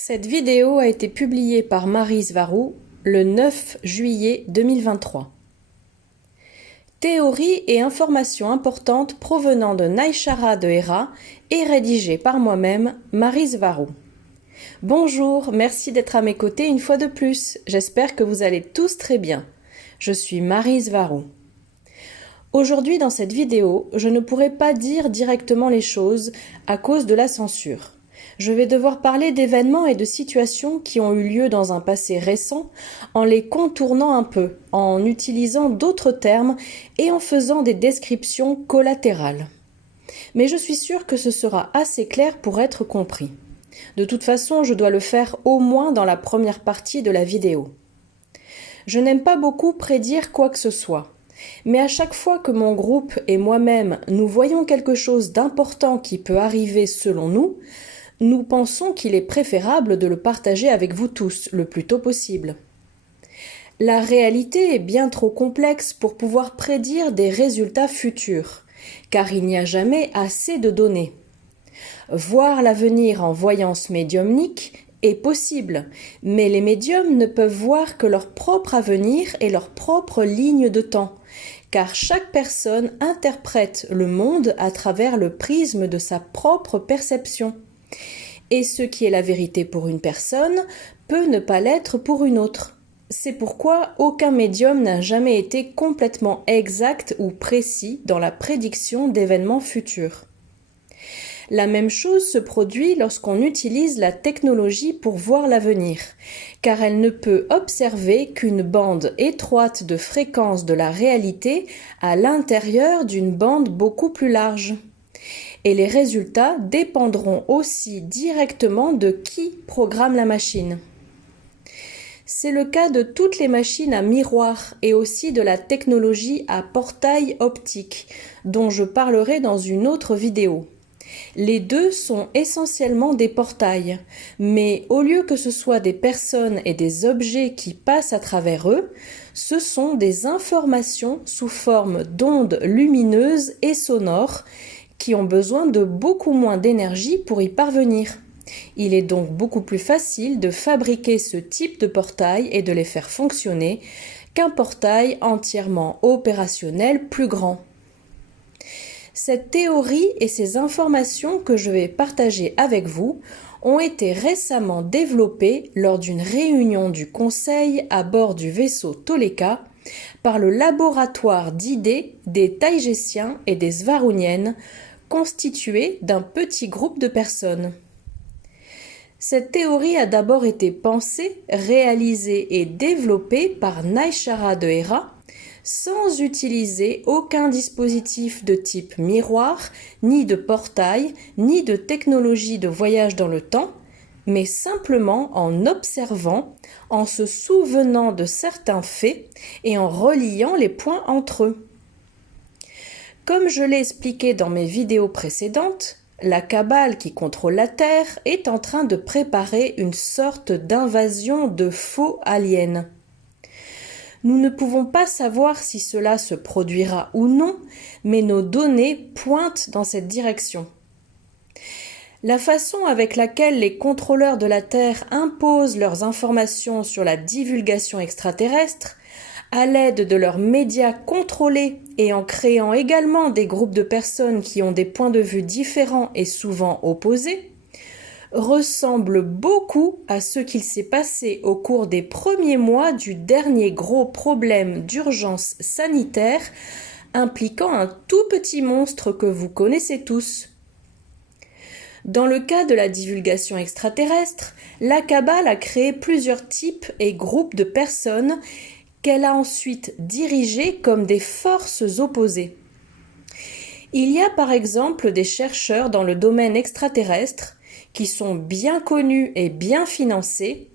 Cette vidéo a été publiée par Maryse Varou le 9 juillet 2023. Théories et informations importantes provenant de Naishara de Hera et rédigée par moi-même, Maryse Varou. Bonjour, merci d'être à mes côtés une fois de plus. J'espère que vous allez tous très bien. Je suis Maryse Varou. Aujourd'hui, dans cette vidéo, je ne pourrai pas dire directement les choses à cause de la censure. Je vais devoir parler d'événements et de situations qui ont eu lieu dans un passé récent en les contournant un peu, en utilisant d'autres termes et en faisant des descriptions collatérales. Mais je suis sûre que ce sera assez clair pour être compris. De toute façon, je dois le faire au moins dans la première partie de la vidéo. Je n'aime pas beaucoup prédire quoi que ce soit. Mais à chaque fois que mon groupe et moi-même nous voyons quelque chose d'important qui peut arriver selon nous, nous pensons qu'il est préférable de le partager avec vous tous le plus tôt possible. La réalité est bien trop complexe pour pouvoir prédire des résultats futurs, car il n'y a jamais assez de données. Voir l'avenir en voyance médiumnique est possible, mais les médiums ne peuvent voir que leur propre avenir et leur propre ligne de temps, car chaque personne interprète le monde à travers le prisme de sa propre perception. Et ce qui est la vérité pour une personne peut ne pas l'être pour une autre. C'est pourquoi aucun médium n'a jamais été complètement exact ou précis dans la prédiction d'événements futurs. La même chose se produit lorsqu'on utilise la technologie pour voir l'avenir, car elle ne peut observer qu'une bande étroite de fréquence de la réalité à l'intérieur d'une bande beaucoup plus large. Et les résultats dépendront aussi directement de qui programme la machine. C'est le cas de toutes les machines à miroir et aussi de la technologie à portail optique, dont je parlerai dans une autre vidéo. Les deux sont essentiellement des portails, mais au lieu que ce soit des personnes et des objets qui passent à travers eux, ce sont des informations sous forme d'ondes lumineuses et sonores qui ont besoin de beaucoup moins d'énergie pour y parvenir. Il est donc beaucoup plus facile de fabriquer ce type de portail et de les faire fonctionner qu'un portail entièrement opérationnel plus grand. Cette théorie et ces informations que je vais partager avec vous ont été récemment développées lors d'une réunion du Conseil à bord du vaisseau Toleka par le laboratoire d'idées des Taïgésiens et des Svaruniennes, constitué d'un petit groupe de personnes. Cette théorie a d'abord été pensée, réalisée et développée par Naishara de Hera, sans utiliser aucun dispositif de type miroir, ni de portail, ni de technologie de voyage dans le temps, mais simplement en observant, en se souvenant de certains faits et en reliant les points entre eux. Comme je l'ai expliqué dans mes vidéos précédentes, la Kabbale qui contrôle la Terre est en train de préparer une sorte d'invasion de faux aliens. Nous ne pouvons pas savoir si cela se produira ou non, mais nos données pointent dans cette direction. La façon avec laquelle les contrôleurs de la Terre imposent leurs informations sur la divulgation extraterrestre, à l'aide de leurs médias contrôlés et en créant également des groupes de personnes qui ont des points de vue différents et souvent opposés, ressemble beaucoup à ce qu'il s'est passé au cours des premiers mois du dernier gros problème d'urgence sanitaire impliquant un tout petit monstre que vous connaissez tous. Dans le cas de la divulgation extraterrestre, la Kabbale a créé plusieurs types et groupes de personnes qu'elle a ensuite dirigées comme des forces opposées. Il y a par exemple des chercheurs dans le domaine extraterrestre qui sont bien connus et bien financés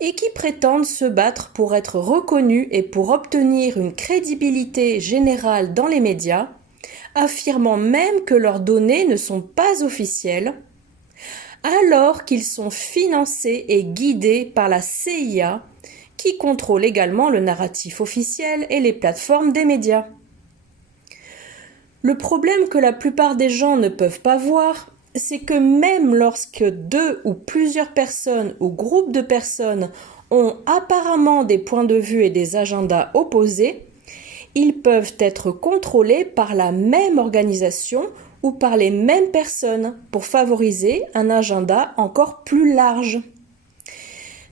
et qui prétendent se battre pour être reconnus et pour obtenir une crédibilité générale dans les médias, affirmant même que leurs données ne sont pas officielles, alors qu'ils sont financés et guidés par la CIA, qui contrôle également le narratif officiel et les plateformes des médias. Le problème que la plupart des gens ne peuvent pas voir, c'est que même lorsque deux ou plusieurs personnes ou groupes de personnes ont apparemment des points de vue et des agendas opposés, ils peuvent être contrôlés par la même organisation ou par les mêmes personnes pour favoriser un agenda encore plus large.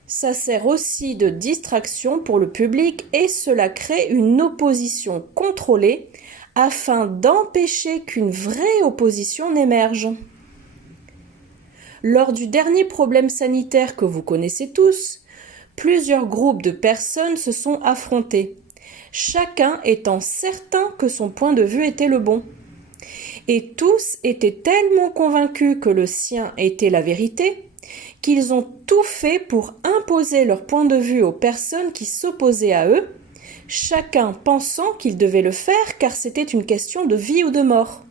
Ça sert aussi de distraction pour le public et cela crée une opposition contrôlée afin d'empêcher qu'une vraie opposition n'émerge. Lors du dernier problème sanitaire que vous connaissez tous, plusieurs groupes de personnes se sont affrontés, chacun étant certain que son point de vue était le bon. Et tous étaient tellement convaincus que le sien était la vérité, qu'ils ont tout fait pour imposer leur point de vue aux personnes qui s'opposaient à eux, chacun pensant qu'il devait le faire car c'était une question de vie ou de mort.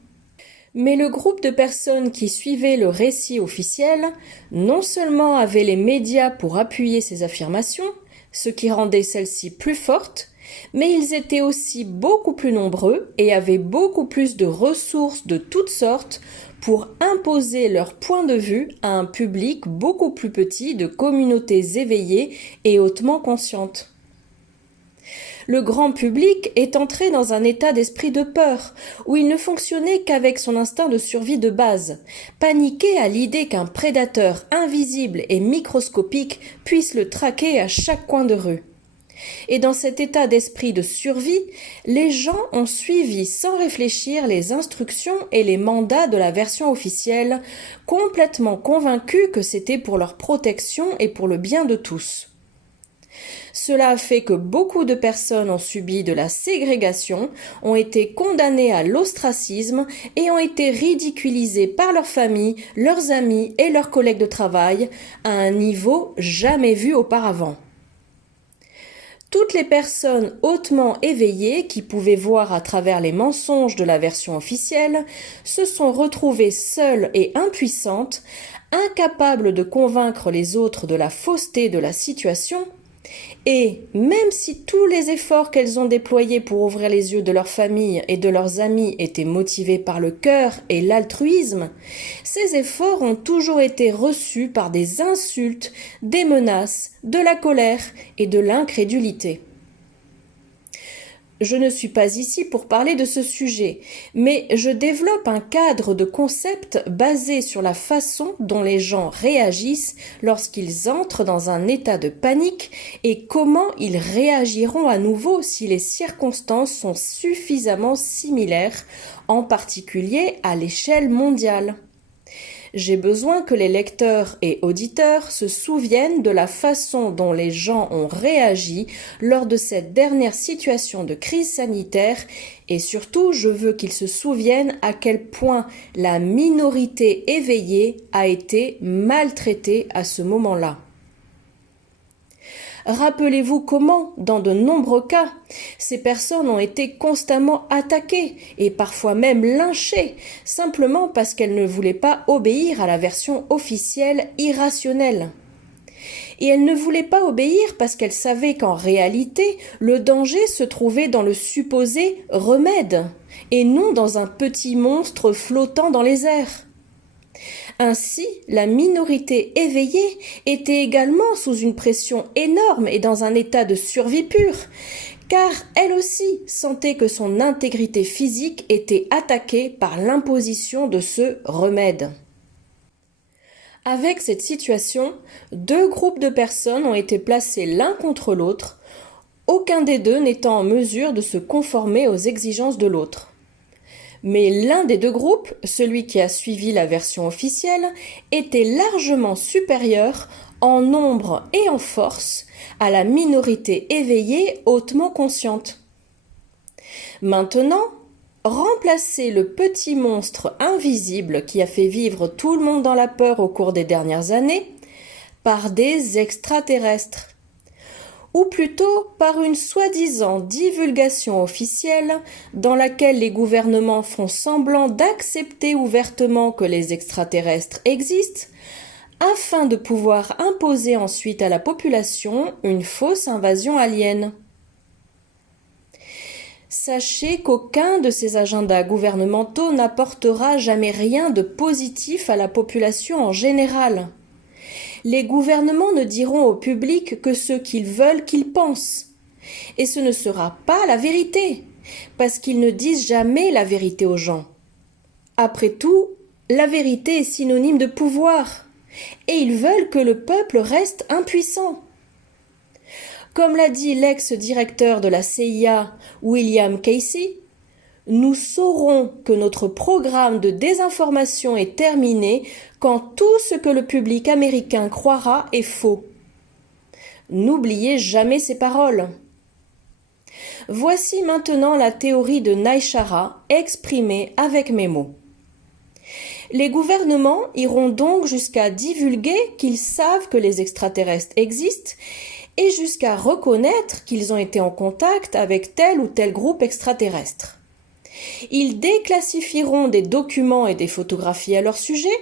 Mais le groupe de personnes qui suivaient le récit officiel non seulement avait les médias pour appuyer ces affirmations, ce qui rendait celles-ci plus fortes, mais ils étaient aussi beaucoup plus nombreux et avaient beaucoup plus de ressources de toutes sortes pour imposer leur point de vue à un public beaucoup plus petit de communautés éveillées et hautement conscientes. Le grand public est entré dans un état d'esprit de peur, où il ne fonctionnait qu'avec son instinct de survie de base, paniqué à l'idée qu'un prédateur invisible et microscopique puisse le traquer à chaque coin de rue. Et dans cet état d'esprit de survie, les gens ont suivi sans réfléchir les instructions et les mandats de la version officielle, complètement convaincus que c'était pour leur protection et pour le bien de tous. Cela a fait que beaucoup de personnes ont subi de la ségrégation, ont été condamnées à l'ostracisme et ont été ridiculisées par leurs familles, leurs amis et leurs collègues de travail à un niveau jamais vu auparavant. Toutes les personnes hautement éveillées qui pouvaient voir à travers les mensonges de la version officielle se sont retrouvées seules et impuissantes, incapables de convaincre les autres de la fausseté de la situation. Et même si tous les efforts qu'elles ont déployés pour ouvrir les yeux de leur famille et de leurs amis étaient motivés par le cœur et l'altruisme, ces efforts ont toujours été reçus par des insultes, des menaces, de la colère et de l'incrédulité. Je ne suis pas ici pour parler de ce sujet, mais je développe un cadre de concepts basé sur la façon dont les gens réagissent lorsqu'ils entrent dans un état de panique et comment ils réagiront à nouveau si les circonstances sont suffisamment similaires, en particulier à l'échelle mondiale. J'ai besoin que les lecteurs et auditeurs se souviennent de la façon dont les gens ont réagi lors de cette dernière situation de crise sanitaire et surtout je veux qu'ils se souviennent à quel point la minorité éveillée a été maltraitée à ce moment-là. Rappelez-vous comment, dans de nombreux cas, ces personnes ont été constamment attaquées et parfois même lynchées, simplement parce qu'elles ne voulaient pas obéir à la version officielle irrationnelle. Et elles ne voulaient pas obéir parce qu'elles savaient qu'en réalité, le danger se trouvait dans le supposé remède, et non dans un petit monstre flottant dans les airs. Ainsi, la minorité éveillée était également sous une pression énorme et dans un état de survie pure, car elle aussi sentait que son intégrité physique était attaquée par l'imposition de ce remède. Avec cette situation, deux groupes de personnes ont été placés l'un contre l'autre, aucun des deux n'étant en mesure de se conformer aux exigences de l'autre. Mais l'un des deux groupes, celui qui a suivi la version officielle, était largement supérieur en nombre et en force à la minorité éveillée hautement consciente. Maintenant, remplacer le petit monstre invisible qui a fait vivre tout le monde dans la peur au cours des dernières années par des extraterrestres, ou plutôt par une soi-disant divulgation officielle dans laquelle les gouvernements font semblant d'accepter ouvertement que les extraterrestres existent, afin de pouvoir imposer ensuite à la population une fausse invasion alien. Sachez qu'aucun de ces agendas gouvernementaux n'apportera jamais rien de positif à la population en général. Les gouvernements ne diront au public que ce qu'ils veulent qu'ils pensent. Et ce ne sera pas la vérité, parce qu'ils ne disent jamais la vérité aux gens. Après tout, la vérité est synonyme de pouvoir, et ils veulent que le peuple reste impuissant. Comme l'a dit l'ex-directeur de la CIA, William Casey, nous saurons que notre programme de désinformation est terminé quand tout ce que le public américain croira est faux. N'oubliez jamais ces paroles. Voici maintenant la théorie de Naishara exprimée avec mes mots. Les gouvernements iront donc jusqu'à divulguer qu'ils savent que les extraterrestres existent et jusqu'à reconnaître qu'ils ont été en contact avec tel ou tel groupe extraterrestre. Ils déclassifieront des documents et des photographies à leur sujet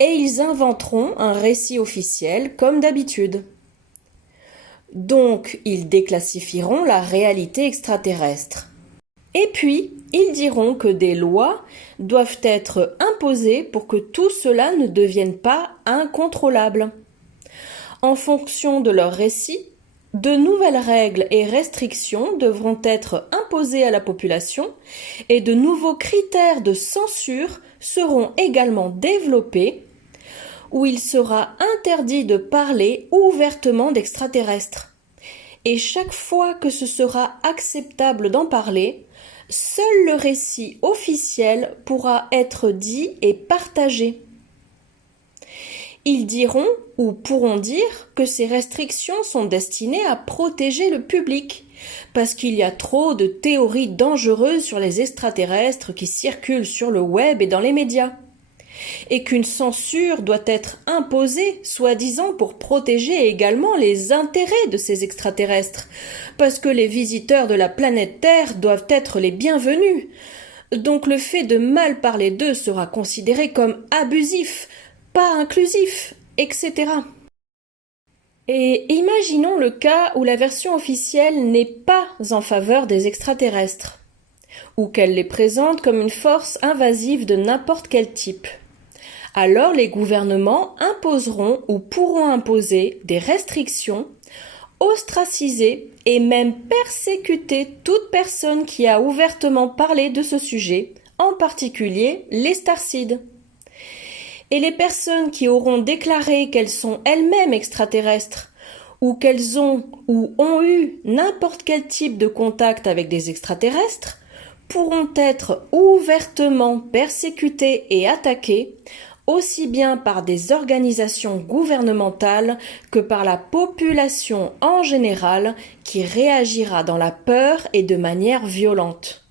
et ils inventeront un récit officiel comme d'habitude. Donc, ils déclassifieront la réalité extraterrestre. Et puis, ils diront que des lois doivent être imposées pour que tout cela ne devienne pas incontrôlable. En fonction de leur récit, de nouvelles règles et restrictions devront être imposées à la population et de nouveaux critères de censure seront également développés où il sera interdit de parler ouvertement d'extraterrestres. Et chaque fois que ce sera acceptable d'en parler, seul le récit officiel pourra être dit et partagé. Ils diront ou pourront dire que ces restrictions sont destinées à protéger le public, parce qu'il y a trop de théories dangereuses sur les extraterrestres qui circulent sur le web et dans les médias, et qu'une censure doit être imposée, soi-disant pour protéger également les intérêts de ces extraterrestres, parce que les visiteurs de la planète Terre doivent être les bienvenus. Donc le fait de mal parler d'eux sera considéré comme abusif, pas inclusif, etc. Et imaginons le cas où la version officielle n'est pas en faveur des extraterrestres, ou qu'elle les présente comme une force invasive de n'importe quel type. Alors les gouvernements imposeront ou pourront imposer des restrictions, ostraciser et même persécuter toute personne qui a ouvertement parlé de ce sujet, en particulier les starseeds. Et les personnes qui auront déclaré qu'elles sont elles-mêmes extraterrestres, ou qu'elles ont ou ont eu n'importe quel type de contact avec des extraterrestres, pourront être ouvertement persécutées et attaquées, aussi bien par des organisations gouvernementales que par la population en général qui réagira dans la peur et de manière violente.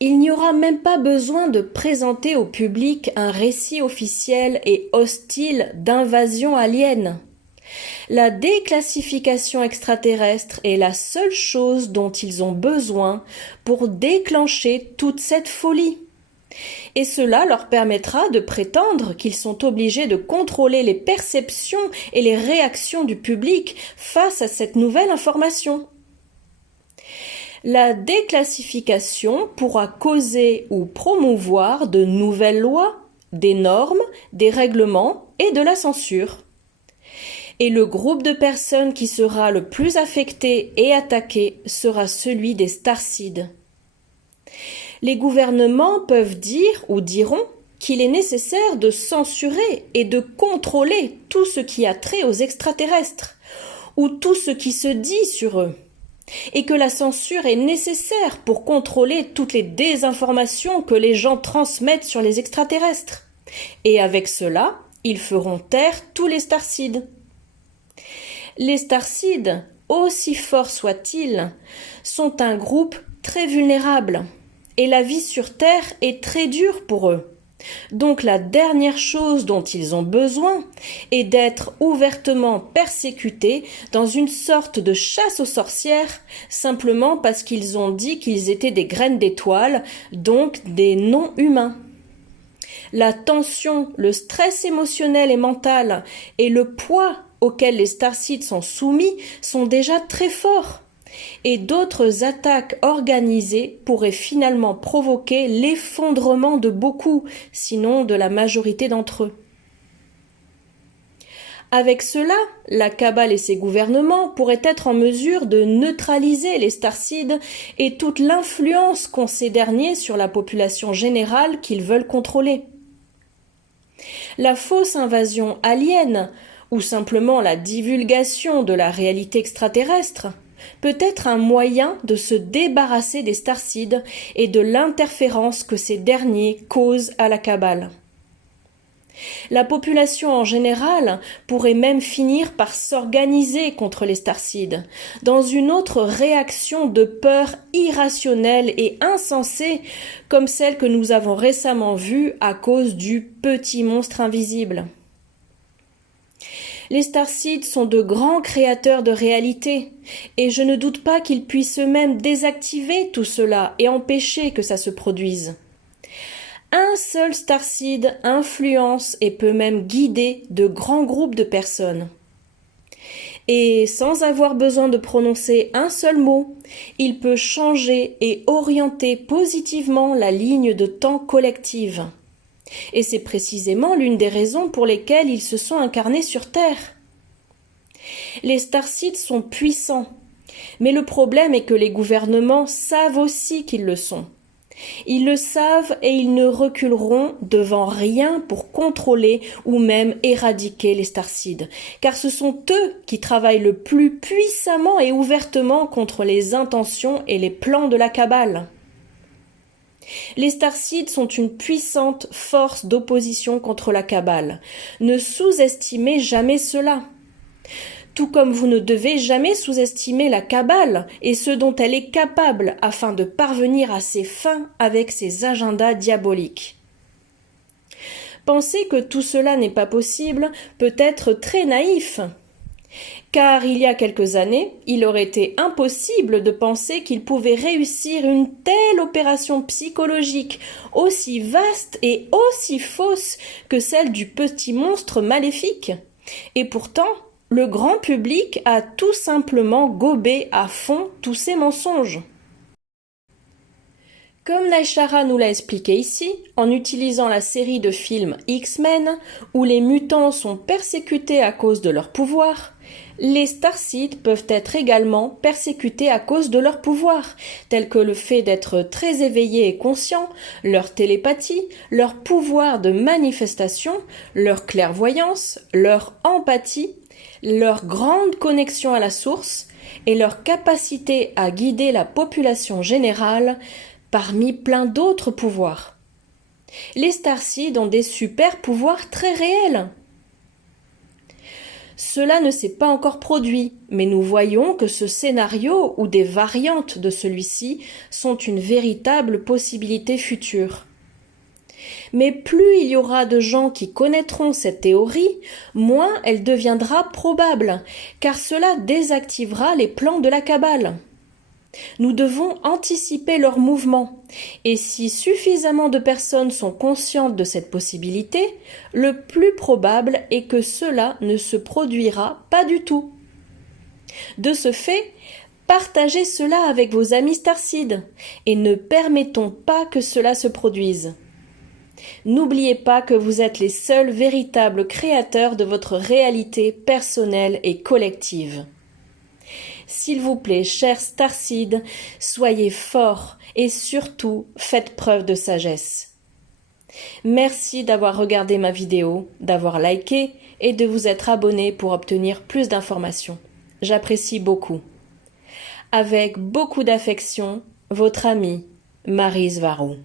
Il n'y aura même pas besoin de présenter au public un récit officiel et hostile d'invasion alien. La déclassification extraterrestre est la seule chose dont ils ont besoin pour déclencher toute cette folie. Et cela leur permettra de prétendre qu'ils sont obligés de contrôler les perceptions et les réactions du public face à cette nouvelle information. La déclassification pourra causer ou promouvoir de nouvelles lois, des normes, des règlements et de la censure. Et le groupe de personnes qui sera le plus affecté et attaqué sera celui des starseeds. Les gouvernements peuvent dire ou diront qu'il est nécessaire de censurer et de contrôler tout ce qui a trait aux extraterrestres, ou tout ce qui se dit sur eux, et que la censure est nécessaire pour contrôler toutes les désinformations que les gens transmettent sur les extraterrestres. Et avec cela, ils feront taire tous les starseeds. Les starseeds, aussi forts soient-ils, sont un groupe très vulnérable, et la vie sur Terre est très dure pour eux. Donc la dernière chose dont ils ont besoin est d'être ouvertement persécutés dans une sorte de chasse aux sorcières, simplement parce qu'ils ont dit qu'ils étaient des graines d'étoiles, donc des non-humains. La tension, le stress émotionnel et mental et le poids auquel les starseeds sont soumis sont déjà très forts. et d'autres attaques organisées pourraient finalement provoquer l'effondrement de beaucoup, sinon de la majorité d'entre eux. Avec cela, la Kabbale et ses gouvernements pourraient être en mesure de neutraliser les Starcides et toute l'influence qu'ont ces derniers sur la population générale qu'ils veulent contrôler. La fausse invasion alien, ou simplement la divulgation de la réalité extraterrestre, peut être un moyen de se débarrasser des Starcides et de l'interférence que ces derniers causent à la Kabbale. La population en général pourrait même finir par s'organiser contre les Starcides, dans une autre réaction de peur irrationnelle et insensée, comme celle que nous avons récemment vue à cause du petit monstre invisible. Les Starcides sont de grands créateurs de réalité, et je ne doute pas qu'ils puissent eux-mêmes désactiver tout cela et empêcher que ça se produise. Un seul Starcide influence et peut même guider de grands groupes de personnes. Et sans avoir besoin de prononcer un seul mot, il peut changer et orienter positivement la ligne de temps collective. Et c'est précisément l'une des raisons pour lesquelles ils se sont incarnés sur Terre. Les Starcides sont puissants, mais le problème est que les gouvernements savent aussi qu'ils le sont. Ils le savent et ils ne reculeront devant rien pour contrôler ou même éradiquer les Starcides, car ce sont eux qui travaillent le plus puissamment et ouvertement contre les intentions et les plans de la Kabbale. Les Starcides sont une puissante force d'opposition contre la Kabbale. Ne sous-estimez jamais cela. Tout comme vous ne devez jamais sous-estimer la Kabbale et ce dont elle est capable afin de parvenir à ses fins avec ses agendas diaboliques. Penser que tout cela n'est pas possible peut être très naïf, car il y a quelques années, il aurait été impossible de penser qu'il pouvait réussir une telle opération psychologique aussi vaste et aussi fausse que celle du petit monstre maléfique. Et pourtant, le grand public a tout simplement gobé à fond tous ces mensonges. Comme Naishara nous l'a expliqué ici, en utilisant la série de films X-Men, où les mutants sont persécutés à cause de leur pouvoir, les Starcides peuvent être également persécutés à cause de leur pouvoir, tels que le fait d'être très éveillés et conscients, leur télépathie, leur pouvoir de manifestation, leur clairvoyance, leur empathie, leur grande connexion à la source et leur capacité à guider la population générale parmi plein d'autres pouvoirs. Les Starcides ont des super pouvoirs très réels. Cela ne s'est pas encore produit, mais nous voyons que ce scénario ou des variantes de celui-ci sont une véritable possibilité future. Mais plus il y aura de gens qui connaîtront cette théorie, moins elle deviendra probable, car cela désactivera les plans de la Kabbale. Nous devons anticiper leurs mouvements, et si suffisamment de personnes sont conscientes de cette possibilité, le plus probable est que cela ne se produira pas du tout. De ce fait, partagez cela avec vos amis Starcides, et ne permettons pas que cela se produise. N'oubliez pas que vous êtes les seuls véritables créateurs de votre réalité personnelle et collective. S'il vous plaît, chers Starcides, soyez forts et surtout faites preuve de sagesse. Merci d'avoir regardé ma vidéo, d'avoir liké et de vous être abonné pour obtenir plus d'informations. J'apprécie beaucoup. Avec beaucoup d'affection, votre amie Maryse Varou.